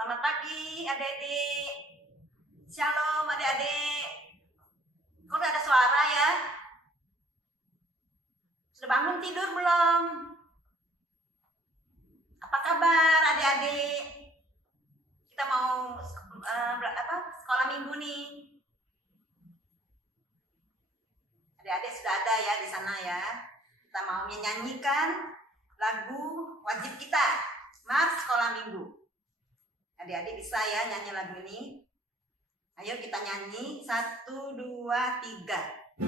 Selamat pagi adik-adik. Shalom adik-adik. Kok udah ada suara ya? Sudah bangun tidur belum? Apa kabar adik-adik? Kita mau sekolah minggu nih. Adik-adik sudah ada ya di sana ya. Kita mau menyanyikan lagu wajib kita, Mars Sekolah Minggu. Adik-adik bisa ya nyanyi lagu ini? Ayo kita nyanyi 1, 2, 3.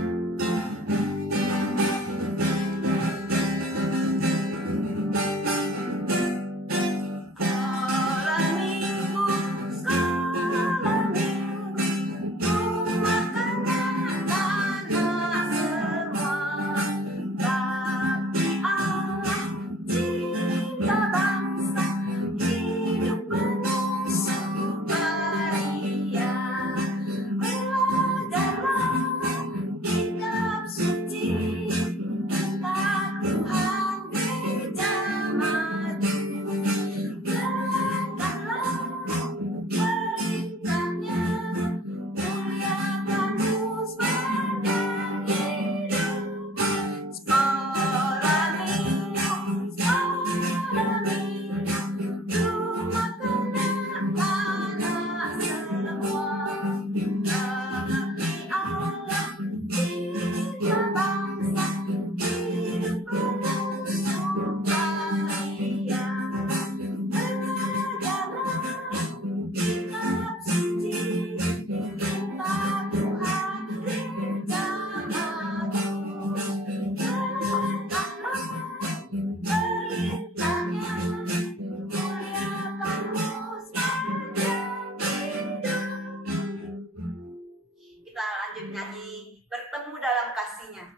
Nyanyi bertemu dalam kasihnya.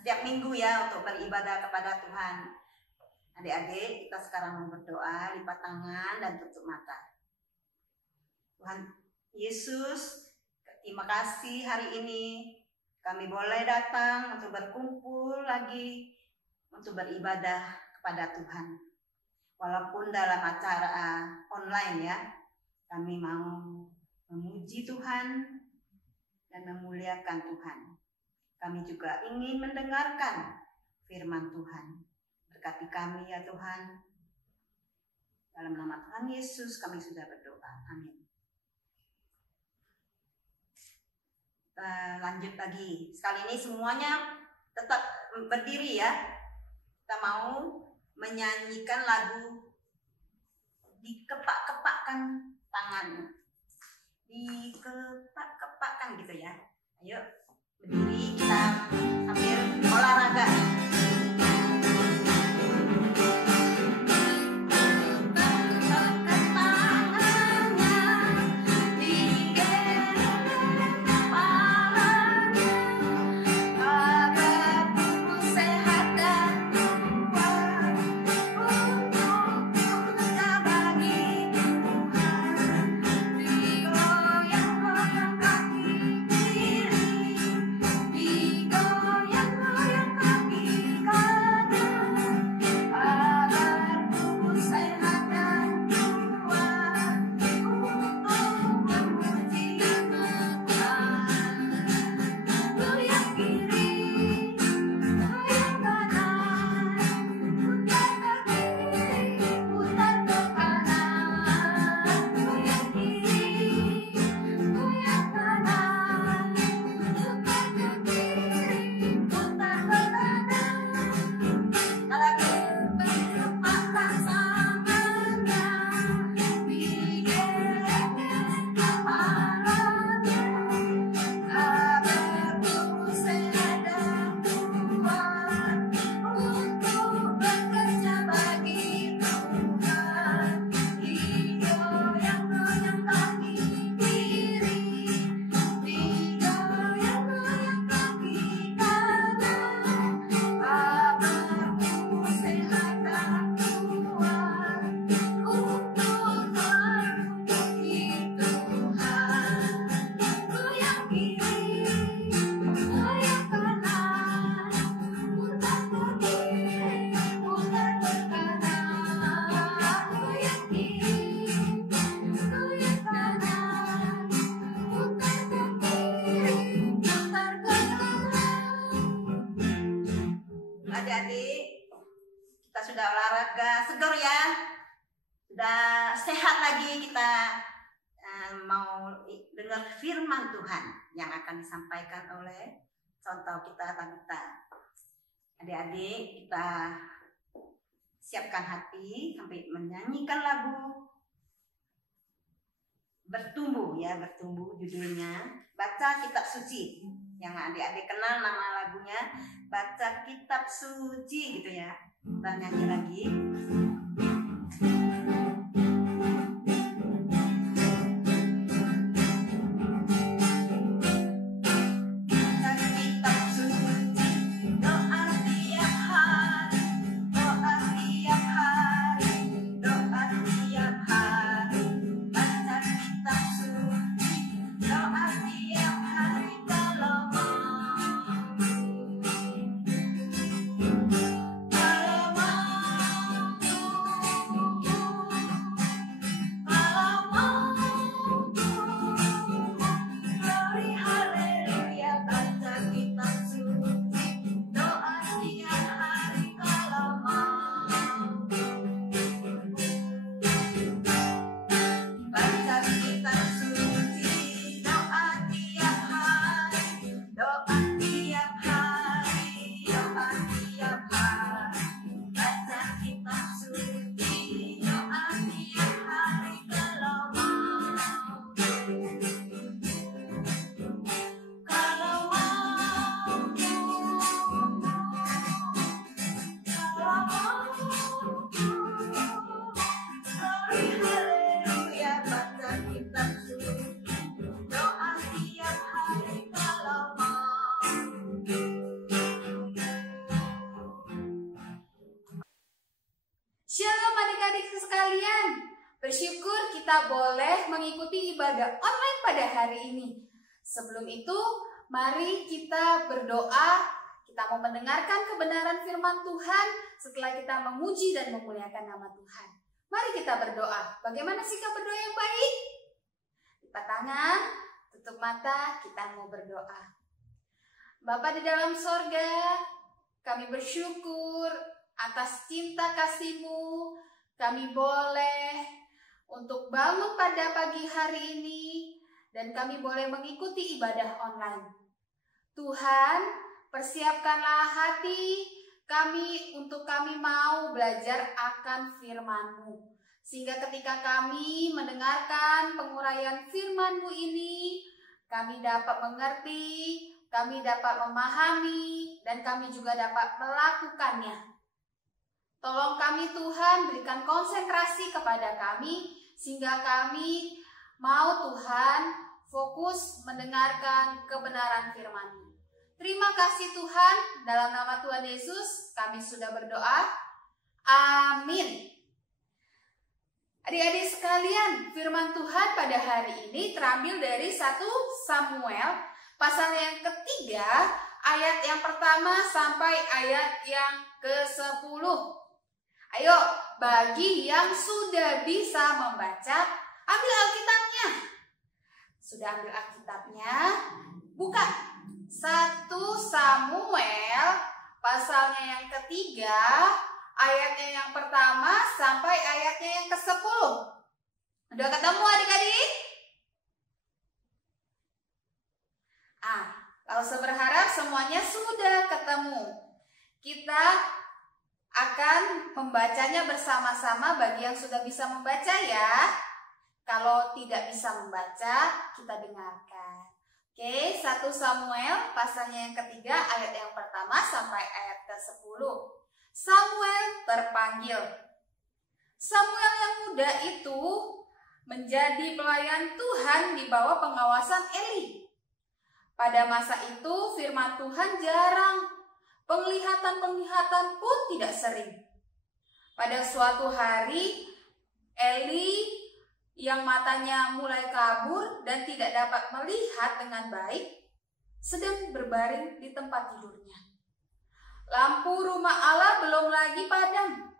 Setiap minggu ya untuk beribadah kepada Tuhan. Adik-adik, kita sekarang mau berdoa, lipat tangan dan tutup mata. Tuhan Yesus, terima kasih hari ini kami boleh datang untuk berkumpul lagi untuk beribadah kepada Tuhan. Walaupun dalam acara online ya, kami mau memuji Tuhan dan memuliakan Tuhan. Kami juga ingin mendengarkan firman Tuhan. Berkati kami ya Tuhan. Dalam nama Tuhan Yesus kami sudah berdoa. Amin. Kita lanjut lagi. Sekali ini semuanya tetap berdiri ya. Kita mau menyanyikan lagu Dikepak-kepakkan tangan. Dikepak-kepakkan gitu ya. Ayo. Berdiri kita sambil olahraga. Sehat dan kuat untuk kita bagi kita sudah olahraga, segar ya. Sudah sehat lagi kita mau dengar firman Tuhan yang akan disampaikan oleh contoh kita Tabita. Adik-adik, kita siapkan hati sampai menyanyikan lagu Bertumbuh ya, Bertumbuh judulnya. Baca kitab suci. Yang adik-adik kenal nama lagunya, Baca Kitab Suci gitu ya. Kita nyanyi lagi. Shalom adik-adik sekalian, bersyukur kita boleh mengikuti ibadah online pada hari ini. Sebelum itu, mari kita berdoa. Kita mau mendengarkan kebenaran firman Tuhan setelah kita memuji dan memuliakan nama Tuhan. Mari kita berdoa. Bagaimana sikap berdoa yang baik? Lipat tangan, tutup mata, kita mau berdoa. Bapa di dalam sorga, kami bersyukur atas cinta kasih-Mu. Kami boleh untuk bangun pada pagi hari ini dan kami boleh mengikuti ibadah online. Tuhan, persiapkanlah hati kami untuk kami mau belajar akan firman-Mu. Sehingga ketika kami mendengarkan penguraian firman-Mu ini, kami dapat mengerti, kami dapat memahami, dan kami juga dapat melakukannya. Tolong kami Tuhan, berikan konsentrasi kepada kami, sehingga kami mau Tuhan fokus mendengarkan kebenaran firman-Mu. Terima kasih Tuhan, dalam nama Tuhan Yesus kami sudah berdoa. Amin. Adik-adik sekalian, firman Tuhan pada hari ini terambil dari 1 Samuel, pasal yang ketiga, ayat yang pertama sampai ayat yang ke-10. Ayo, bagi yang sudah bisa membaca, ambil Alkitabnya. Sudah ambil Alkitabnya? Buka 1 Samuel pasalnya yang ketiga, ayatnya yang pertama sampai ayatnya yang ke-10. Udah ketemu adik-adik? Kalau saya berharap semuanya sudah ketemu. Kita akan membacanya bersama-sama bagi yang sudah bisa membaca ya. Kalau tidak bisa membaca, kita dengarkan. Oke, 1 Samuel pasalnya yang ketiga ayat yang pertama sampai ayat ke-10. Samuel terpanggil. Samuel yang muda itu menjadi pelayan Tuhan di bawah pengawasan Eli. Pada masa itu firman Tuhan jarang. Penglihatan-penglihatan pun tidak sering. Pada suatu hari, Eli yang matanya mulai kabur dan tidak dapat melihat dengan baik, sedang berbaring di tempat tidurnya. Lampu rumah Allah belum lagi padam.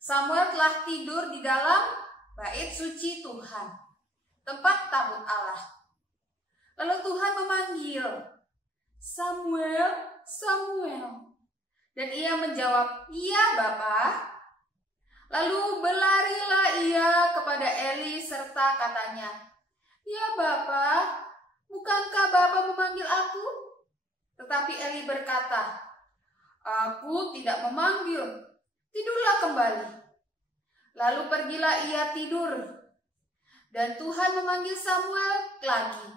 Samuel telah tidur di dalam bait suci Tuhan, tempat tabut Allah. Lalu Tuhan memanggil, Samuel, Samuel. Dan ia menjawab, "Iya, Bapa." Lalu berlarilah ia kepada Eli serta katanya, "Ya Bapa, bukankah Bapa memanggil aku?" Tetapi Eli berkata, "Aku tidak memanggil, tidurlah kembali." Lalu pergilah ia tidur. Dan Tuhan memanggil Samuel lagi.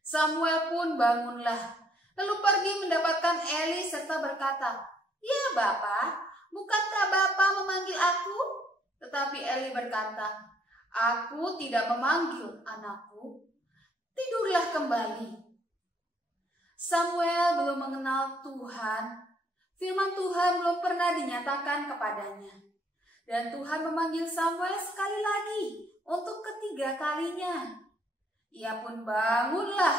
Samuel pun bangunlah, lalu pergi mendapatkan Eli serta berkata, "Ya Bapa, bukankah Bapa memanggil aku?" Tetapi Eli berkata, "Aku tidak memanggil, anakku. Tidurlah kembali." Samuel belum mengenal Tuhan. Firman Tuhan belum pernah dinyatakan kepadanya. Dan Tuhan memanggil Samuel sekali lagi untuk ketiga kalinya. Ia pun bangunlah,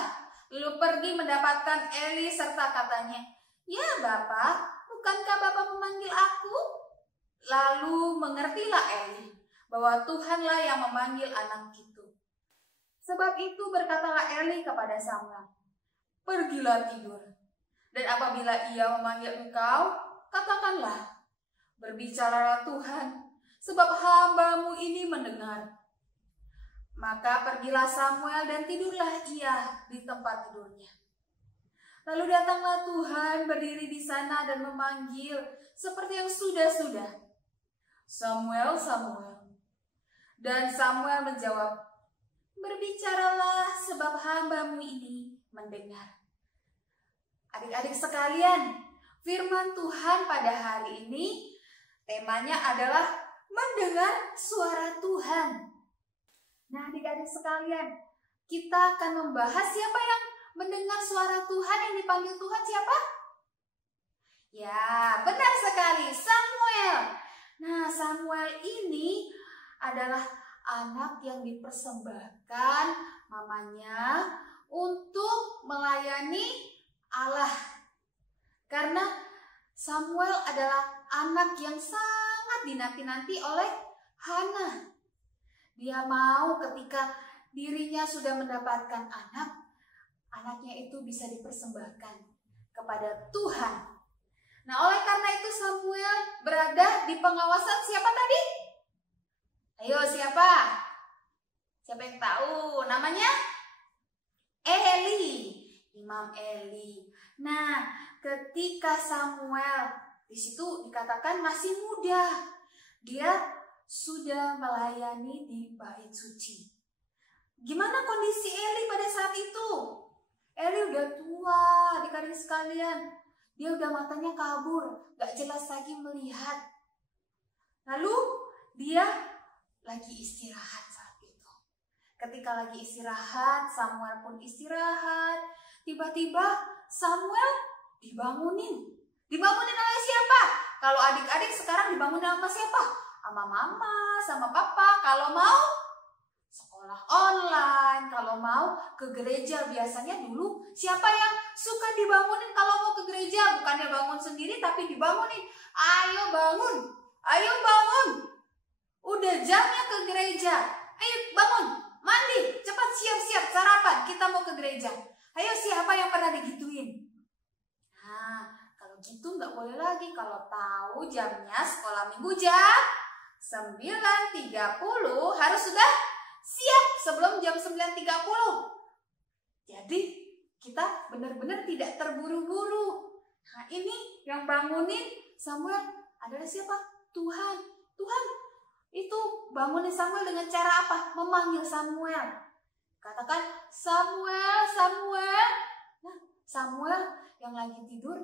lalu pergi mendapatkan Eli serta katanya, "Ya Bapa, bukankah Bapa memanggil aku?" Lalu mengertilah Eli bahwa Tuhanlah yang memanggil anak itu. Sebab itu berkatalah Eli kepada Samuel, "Pergilah tidur. Dan apabila ia memanggil engkau, katakanlah, 'Berbicaralah Tuhan, sebab hamba-Mu ini mendengar.'" Maka pergilah Samuel dan tidurlah ia di tempat tidurnya. Lalu datanglah Tuhan berdiri di sana dan memanggil seperti yang sudah-sudah, "Samuel, Samuel." Dan Samuel menjawab, "Berbicaralah sebab hamba-Mu ini mendengar." Adik-adik sekalian, firman Tuhan pada hari ini temanya adalah mendengar suara Tuhan. Nah, adik-adik sekalian, kita akan membahas siapa yang mendengar suara Tuhan, yang dipanggil Tuhan siapa? Ya, benar sekali, Samuel. Nah, Samuel ini adalah anak yang dipersembahkan mamanya untuk melayani Allah. Karena Samuel adalah anak yang sangat dinanti-nanti oleh Hana. Dia mau ketika dirinya sudah mendapatkan anak, anaknya itu bisa dipersembahkan kepada Tuhan. Nah, oleh karena itu Samuel berada di pengawasan siapa tadi? Ayo, siapa? Siapa yang tahu namanya? Eli, Imam Eli. Nah, ketika Samuel di situ dikatakan masih muda, dia sudah melayani di bait suci. Gimana kondisi Eli pada saat itu? Eli udah tua, adik-adik sekalian. Dia udah matanya kabur, gak jelas lagi melihat. Lalu dia lagi istirahat saat itu. Ketika lagi istirahat, Samuel pun istirahat. Tiba-tiba Samuel dibangunin. Dibangunin oleh siapa? Kalau adik-adik sekarang dibangunin sama siapa? Sama mama, sama papa. Kalau mau sekolah online, kalau mau ke gereja. Biasanya dulu siapa yang suka dibangunin kalau mau ke gereja? Bukannya bangun sendiri tapi dibangunin. "Ayo bangun, ayo bangun. Udah jamnya ke gereja. Ayo bangun, mandi, cepat siap-siap sarapan, kita mau ke gereja." Ayo, siapa yang pernah digituin? Nah, kalau gitu nggak boleh lagi. Kalau tahu jamnya sekolah minggu jam 9.30 harus sudah siap sebelum jam 9.30. Jadi kita benar-benar tidak terburu-buru. Nah, ini yang bangunin Samuel adalah siapa? Tuhan. Tuhan itu bangunin Samuel dengan cara apa? Memanggil Samuel. Katakan, "Samuel, Samuel." Nah, Samuel yang lagi tidur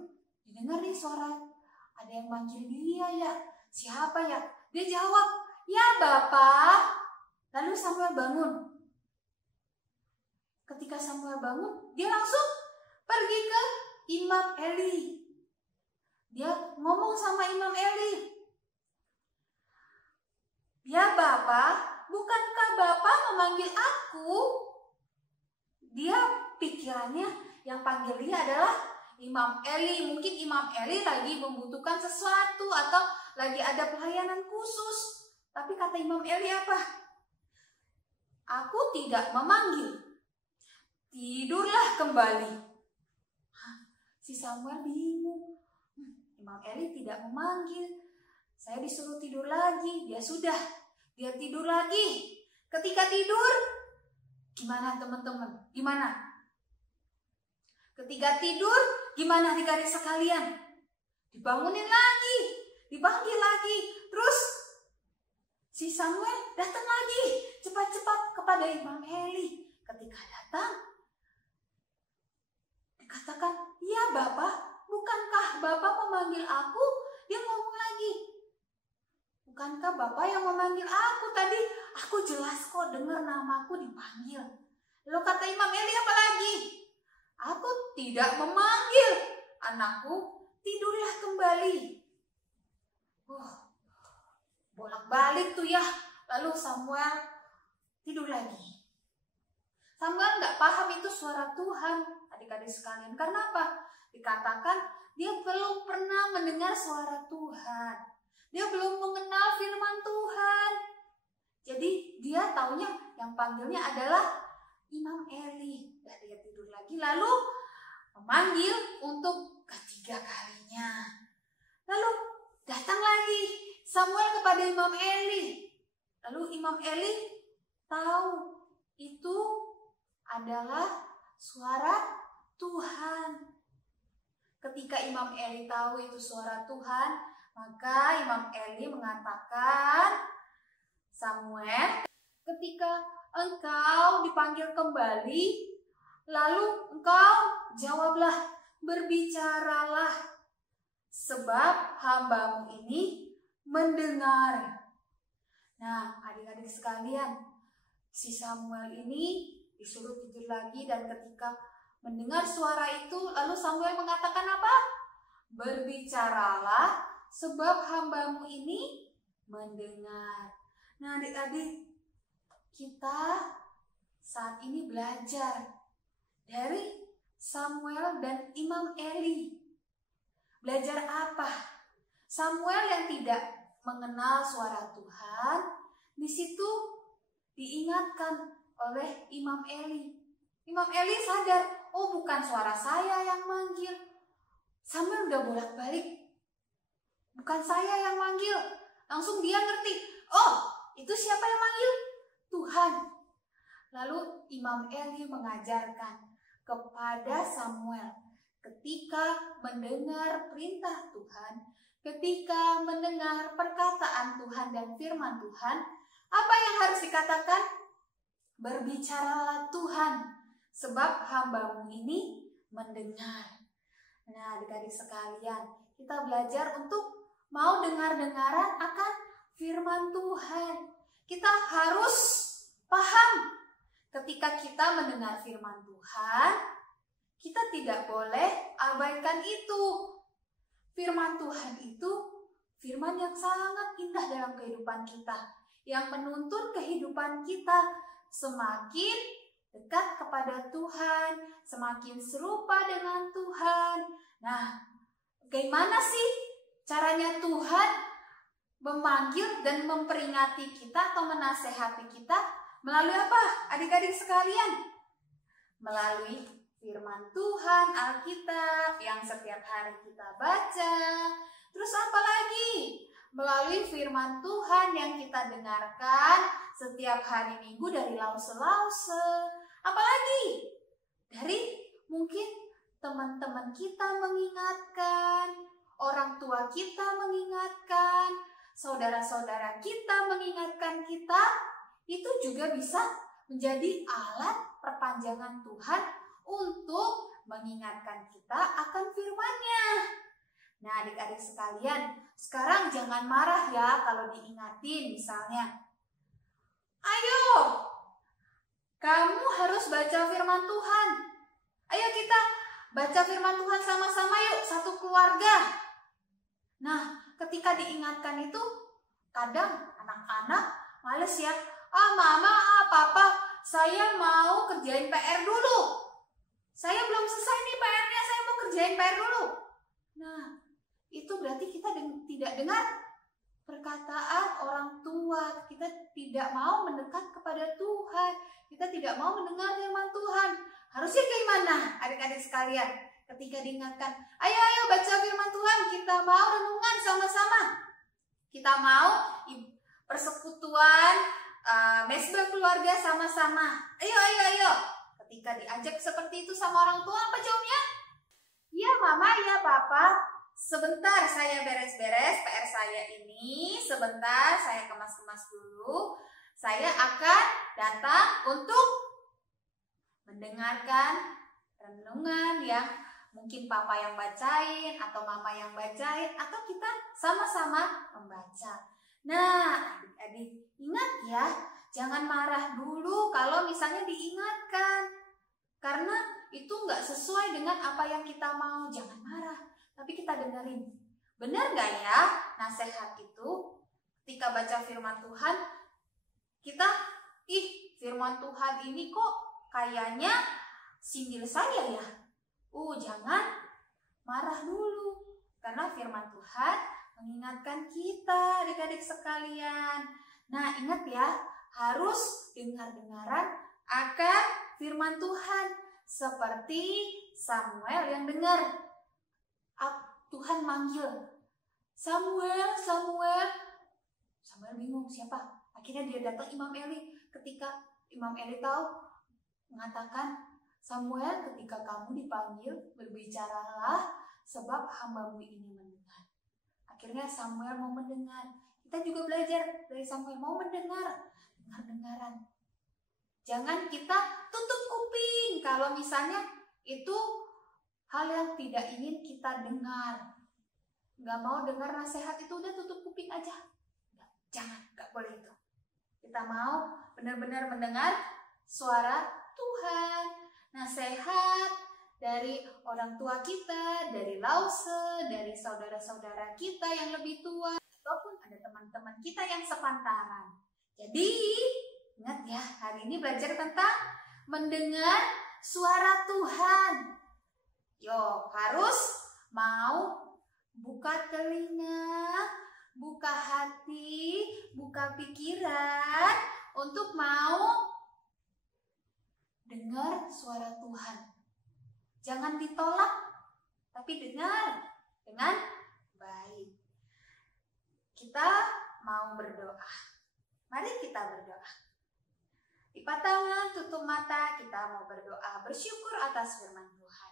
didengar nih suara ada yang manggil dia ya. Siapa ya? Dia jawab, "Ya Bapa." Lalu Samuel bangun. Ketika Samuel bangun, dia langsung pergi ke Imam Eli. Dia ngomong sama Imam Eli, "Ya Bapa, bukankah Bapa memanggil aku?" Dia pikirannya yang panggil dia adalah Imam Eli. Mungkin Imam Eli lagi membutuhkan sesuatu atau lagi ada pelayanan khusus. Tapi kata Imam Eli apa? "Aku tidak memanggil. Tidurlah kembali." Si Samuel bingung. Imam Eli tidak memanggil. Saya disuruh tidur lagi, dia tidur lagi. Ketika tidur, gimana teman-teman? Gimana? Ketika tidur, gimana adik-adik sekalian? Dibangunin lagi, dipanggil lagi. Terus si Samuel datang lagi cepat-cepat kepada Imam Eli. Ketika datang, dikatakan, "Ya Bapak, bukankah Bapak memanggil aku?" Dia ngomong lagi, "Bukankah Bapak yang memanggil aku tadi? Aku jelas kok dengar namaku dipanggil." Lalu kata Imam Eli apa lagi? "Aku tidak memanggil, anakku, tidurlah kembali." Bolak-balik tuh ya. Lalu Samuel tidur lagi. Samuel nggak paham itu suara Tuhan, adik-adik sekalian. Karena apa? Dikatakan dia belum pernah mendengar suara Tuhan. Dia belum mengenal firman Tuhan. Jadi dia taunya yang panggilnya adalah Imam Eli. Dan dia tidur lagi lalu memanggil untuk ketiga kalinya. Lalu datang lagi Samuel kepada Imam Eli. Lalu Imam Eli tahu itu adalah suara Tuhan. Ketika Imam Eli tahu itu suara Tuhan, maka Imam Eli mengatakan, "Samuel, ketika engkau dipanggil kembali, lalu engkau jawablah, berbicaralah, sebab hambamu ini mendengar." Nah, adik-adik sekalian, si Samuel ini disuruh tidur lagi dan ketika mendengar suara itu, lalu Samuel mengatakan apa? "Berbicaralah, sebab hambamu ini mendengar." Nah, adik-adik, kita saat ini belajar dari Samuel dan Imam Eli. Belajar apa? Samuel yang tidak mengenal suara Tuhan, di situ diingatkan oleh Imam Eli. Imam Eli sadar, oh bukan suara saya yang manggil. Samuel udah bolak-balik, bukan saya yang manggil. Langsung dia ngerti, oh itu siapa yang manggil? Tuhan. Lalu Imam Eli mengajarkan kepada Samuel, ketika mendengar perintah Tuhan, ketika mendengar perkataan Tuhan dan firman Tuhan, apa yang harus dikatakan? Berbicaralah Tuhan, sebab hambamu ini mendengar. Nah, adik-adik sekalian, kita belajar untuk mau dengar-dengaran akan firman Tuhan. Kita harus paham ketika kita mendengar firman Tuhan, kita tidak boleh abaikan itu. Firman Tuhan itu firman yang sangat indah dalam kehidupan kita, yang menuntun kehidupan kita semakin dekat kepada Tuhan, semakin serupa dengan Tuhan. Nah, bagaimana sih caranya Tuhan memanggil dan memperingati kita atau menasehati kita? Melalui apa, adik-adik sekalian? Melalui firman Tuhan, Alkitab yang setiap hari kita baca. Terus apa lagi? Melalui firman Tuhan yang kita dengarkan setiap hari Minggu dari lause-lause. Apalagi? Dari mungkin teman-teman kita mengingatkan, orang tua kita mengingatkan, saudara-saudara kita mengingatkan kita. Itu juga bisa menjadi alat perpanjangan Tuhan untuk mengingatkan kita akan firman-Nya. Nah, adik-adik sekalian, sekarang jangan marah ya kalau diingatin misalnya. Ayo, kamu harus baca firman Tuhan. Ayo kita baca firman Tuhan sama-sama yuk, satu keluarga. Nah, ketika diingatkan itu, kadang anak-anak males ya. Mama, papa, saya mau kerjain PR dulu. Saya belum selesai nih PR-nya, saya mau kerjain PR dulu. Nah, itu berarti kita tidak dengar perkataan orang tua. Kita tidak mau mendekat kepada Tuhan. Kita tidak mau mendengar firman Tuhan. Harusnya gimana, adik-adik sekalian? ketika diingatkan, ayo baca firman Tuhan, kita mau renungan sama-sama. Kita mau persekutuan, mesbah keluarga sama-sama. Ayo. Ketika diajak seperti itu sama orang tua, apa jawabnya? Iya mama, iya papa. Sebentar saya beres-beres PR saya ini. Sebentar saya kemas-kemas dulu. Saya akan datang untuk mendengarkan renungan yang mungkin papa yang bacain atau mama yang bacain atau kita sama-sama membaca. Nah, adik-adik ingat ya, jangan marah dulu kalau misalnya diingatkan. Karena itu nggak sesuai dengan apa yang kita mau. Jangan marah, tapi kita dengerin. Benar nggak ya nasihat itu? Ketika baca firman Tuhan, kita, firman Tuhan ini kok kayaknya sindir saya ya. Jangan marah dulu. Karena firman Tuhan mengingatkan kita, adik-adik sekalian. Nah, ingat ya, harus dengar-dengaran akan firman Tuhan. Seperti Samuel yang dengar. Tuhan manggil, Samuel. Samuel bingung siapa. Akhirnya dia datang Imam Eli. Ketika Imam Eli tahu, mengatakan, Samuel, ketika kamu dipanggil, berbicaralah sebab hamba-Mu ini mendengar. Akhirnya Samuel mau mendengar. Kita juga belajar dari Samuel, mau mendengar, dengar-dengaran. Jangan kita tutup kuping kalau misalnya itu hal yang tidak ingin kita dengar. Nggak mau dengar nasihat itu, udah tutup kuping aja. Jangan, nggak boleh itu. Kita mau benar-benar mendengar suara Tuhan. Nasihat dari orang tua kita, dari lause, dari saudara-saudara kita yang lebih tua, ataupun ada teman-teman kita yang sepantaran. Jadi, ingat ya, hari ini belajar tentang mendengar suara Tuhan. Harus mau buka telinga, buka hati, buka pikiran untuk mau dengar suara Tuhan. Jangan ditolak, tapi dengar dengan baik. Kita mau berdoa. Mari kita berdoa. Lipat tangan, tutup mata, kita mau berdoa, bersyukur atas firman Tuhan.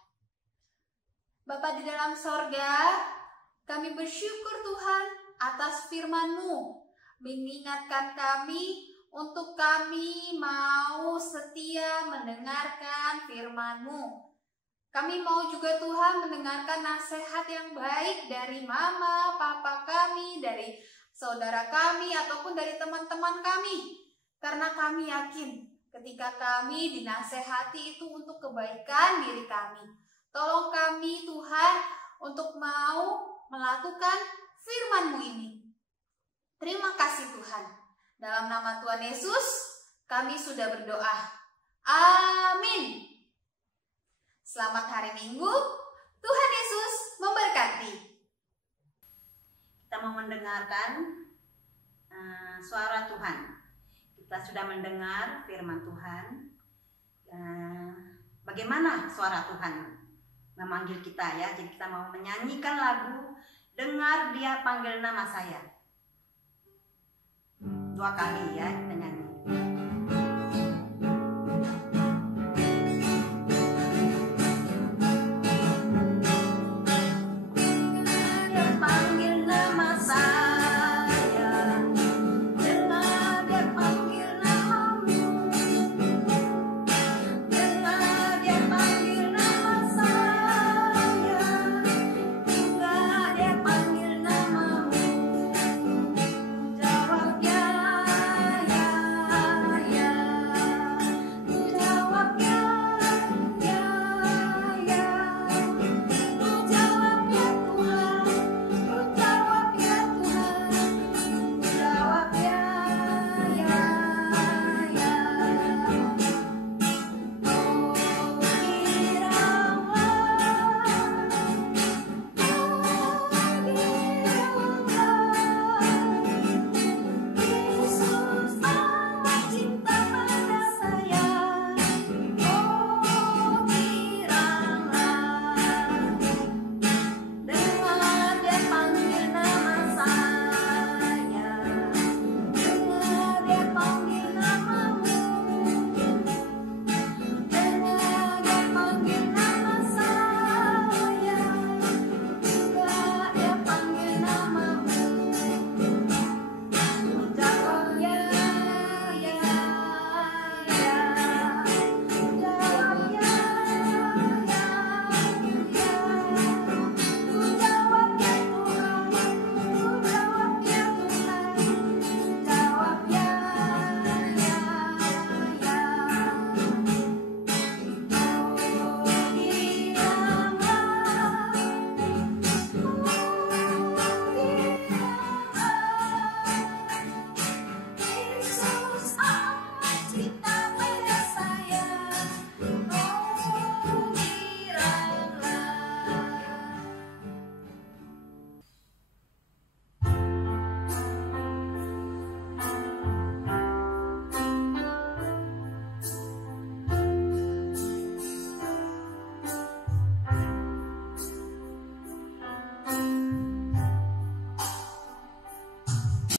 Bapa di dalam sorga, kami bersyukur Tuhan atas firman-Mu, mengingatkan kami untuk kami mau setia mendengarkan firman-Mu. Kami mau juga Tuhan mendengarkan nasihat yang baik dari mama, papa kami, dari saudara kami, ataupun dari teman-teman kami. Karena kami yakin ketika kami dinasehati itu untuk kebaikan diri kami. Tolong kami Tuhan untuk mau melakukan firman-Mu ini. Terima kasih Tuhan. Dalam nama Tuhan Yesus, kami sudah berdoa. Amin. Selamat hari Minggu. Tuhan Yesus memberkati. Kita mau mendengarkan suara Tuhan. Kita sudah mendengar firman Tuhan. Bagaimana suara Tuhan memanggil kita ya? Jadi kita mau menyanyikan lagu Dengar Dia Panggil Nama Saya. 2 kali ya.